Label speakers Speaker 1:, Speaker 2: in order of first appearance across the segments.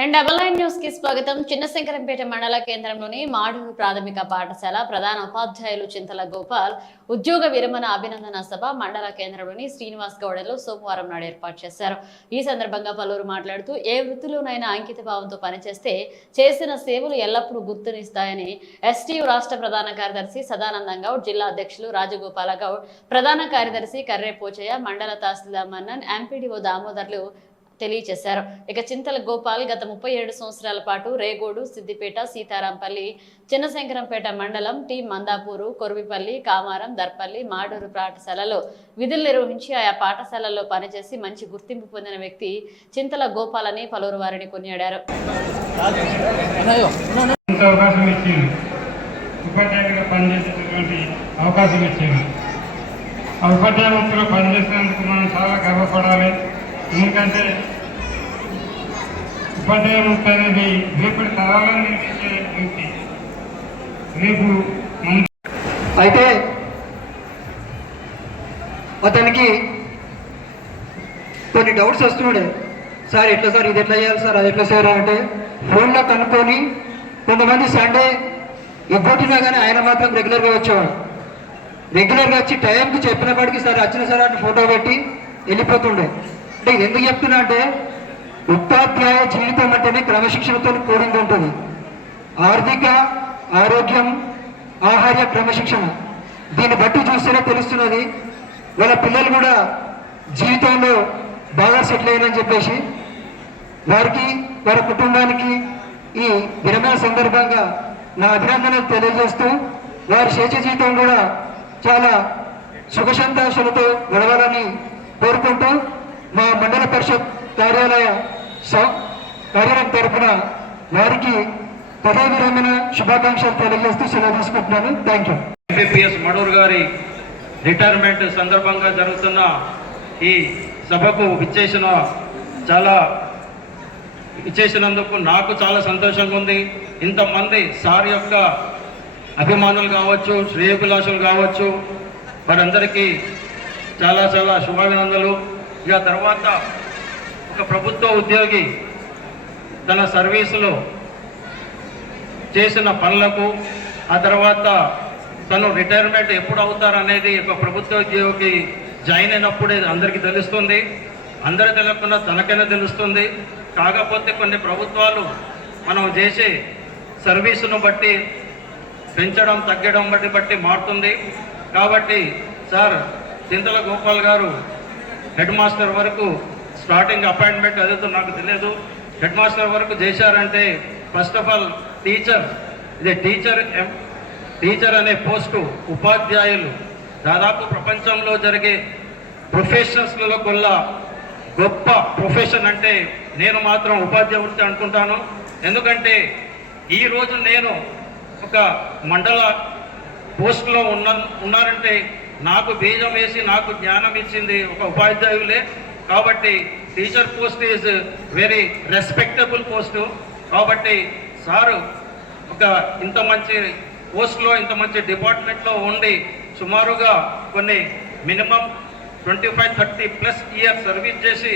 Speaker 1: And double nine న్యూస్కి స్వాగతం. చిన్నశంకరంపేట మండల కేంద్రంలోని మాడూరు ప్రాథమిక పాఠశాల ప్రధాన ఉపాధ్యాయులు చింతల గోపాల్ ఉద్యోగ విరమణ అభినందన సభ మండల కేంద్రంలోని శ్రీనివాస్ గౌడలో సోమవారం నాడు ఏర్పాటు చేశారు. ఈ సందర్భంగా పలువురు మాట్లాడుతూ ఏ వృత్తిలోనైనా అంకిత భావంతో పనిచేస్తే చేసిన సేవలు ఎల్లప్పుడూ గుర్తునిస్తాయని ఎస్టీయు రాష్ట్ర ప్రధాన కార్యదర్శి సదానందం గౌడ్ జిల్లా అధ్యక్షులు రాజగోపాల గౌడ్ ప్రధాన కార్యదర్శి కర్రే పోచయ్య మండల తహసీల్దార్ మన్నన్ ఎంపీడీఓ దామోదర్లు తెలియజేశారు. ఇక చింతల గోపాల్ గత ముప్పై ఏడు సంవత్సరాల పాటు రేగోడు సిద్దిపేట సీతారాంపల్లి చిన్నశంకరంపేట మండలం టి. మందాపూరు కొరవిపల్లి కామారం దర్పల్లి మాడూరు పాఠశాలలో విధులు నిర్వహించి ఆయా పాఠశాలల్లో పనిచేసి మంచి గుర్తింపు పొందిన వ్యక్తి చింతల గోపాల్ అని పలువురు వారిని కొనియాడారు.
Speaker 2: అవకాశం పనిచేసేటటువంటి అవకాశం ఆ పనిచేసినందుకు మనం చాలా గర్వపడాలి. ఎందుకంటే ఉపాధ్యాయులు అనేది రేపటి తరాలను నిర్మించే రేపు
Speaker 3: అయితే అతనికి కొన్ని డౌట్స్ వస్తున్నాయి సార్ ఎట్లా సార్? ఇది ఎట్లా చేయాలి సార్? అది ఎట్లా చేయాలి? అంటే ఫోన్లో కనుక్కొని కొంతమంది సండే ఎగ్గొట్టినా కానీ ఆయన మాత్రం రెగ్యులర్గా వచ్చేవాడు. రెగ్యులర్గా వచ్చి టైంకి చెప్పినప్పటికీ సార్ వచ్చిన సార్ అంటే ఫోటో పెట్టి వెళ్ళిపోతుండే. అంటే ఎందుకు చెప్తున్నా అంటే ఉపాధ్యాయ జీవితం అంటేనే క్రమశిక్షణతో కూడింది ఉంటుంది. ఆర్థిక ఆరోగ్యం ఆహార్య క్రమశిక్షణ. దీన్ని బట్టి చూస్తేనే తెలుస్తున్నది వాళ్ళ పిల్లలు కూడా జీవితంలో బాగా సెటిల్ అయ్యారని చెప్పేసి వారికి వారి కుటుంబానికి ఈ విరమణ సందర్భంగా నా అభినందనలు తెలియజేస్తూ వారి శేష జీవితం కూడా చాలా సుఖ సంతోషాలతో గడవాలని కోరుకుంటూ మా మండల పరిషత్ కార్యాలయ కార్యాలయం తరపున వారికి పదవి విరమణ శుభాకాంక్షలు తెలియజేస్తూ సెలవు తీసుకుంటున్నాను. థ్యాంక్ యూ
Speaker 4: ఎంపీపీఎస్ మడూరు గారి రిటైర్మెంట్ సందర్భంగా జరుగుతున్న ఈ సభకు విచ్చేసిన చాలా విచ్చేసినందుకు నాకు చాలా సంతోషంగా ఉంది. ఇంతమంది సార్ యొక్క అభిమానులు కావచ్చు శ్రేయభిలాషులు కావచ్చు వారందరికీ చాలా చాలా శుభాభినందనలు. ఇక తర్వాత ఒక ప్రభుత్వ ఉద్యోగి తన సర్వీసులో చేసిన పనులకు ఆ తర్వాత తను రిటైర్మెంట్ ఎప్పుడు అవుతారనేది ఒక ప్రభుత్వ ఉద్యోగి జాయిన్ అయినప్పుడే అందరికీ తెలుస్తుంది. అందరూ తెలియకుండా తనకైనా తెలుస్తుంది. కాకపోతే కొన్ని ప్రభుత్వాలు మనం చేసే సర్వీసును బట్టి పెంచడం తగ్గడం బట్టి బట్టి మారుతుంది. కాబట్టి sir Chintala Gopal garu head master వరకు స్టార్టింగ్ అపాయింట్మెంట్ అదేదో నాకు తెలియదు. హెడ్ మాస్టర్ వరకు చేశారంటే ఫస్ట్ ఆఫ్ ఆల్ టీచర్ ఇది టీచర్ టీచర్ అనే పోస్టు ఉపాధ్యాయులు. దాదాపు ప్రపంచంలో జరిగే ప్రొఫెషన్స్లలో కొల్లా గొప్ప ప్రొఫెషన్ అంటే నేను మాత్రం ఉపాధ్యాయ వృత్తి అనుకుంటాను. ఎందుకంటే ఈరోజు నేను ఒక మండల పోస్టులో ఉన్న ఉన్నారంటే నాకు బీజం వేసి నాకు జ్ఞానం ఇచ్చింది ఒక ఉపాధ్యాయులే. కాబట్టి teacher post is very respectable post కాబట్టి సారు ఒక ఇంత మంచి పోస్ట్లో ఇంత మంచి డిపార్ట్మెంట్లో ఉండి సుమారుగా కొన్ని minimum twenty five thirty plus year service చేసి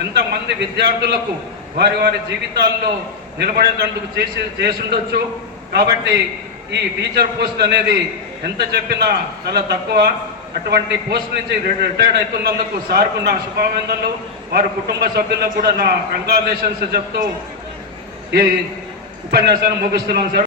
Speaker 4: ఎంతమంది విద్యార్థులకు వారి వారి జీవితాల్లో నిలబడేటందుకు చేసి చేసుండొచ్చు కాబట్టి ఈ టీచర్ పోస్ట్ అనేది ఎంత చెప్పినా చాలా తక్కువ. అటువంటి పోస్ట్ నుంచి రిటైర్డ్ అవుతున్నందుకు సార్కు నా శుభాభినందనలు. వారి కుటుంబ సభ్యులకు కూడా నా కంగ్రాచులేషన్స్ చెప్తూ ఈ ఉపన్యాసాన్ని ముగిస్తున్నాను సార్.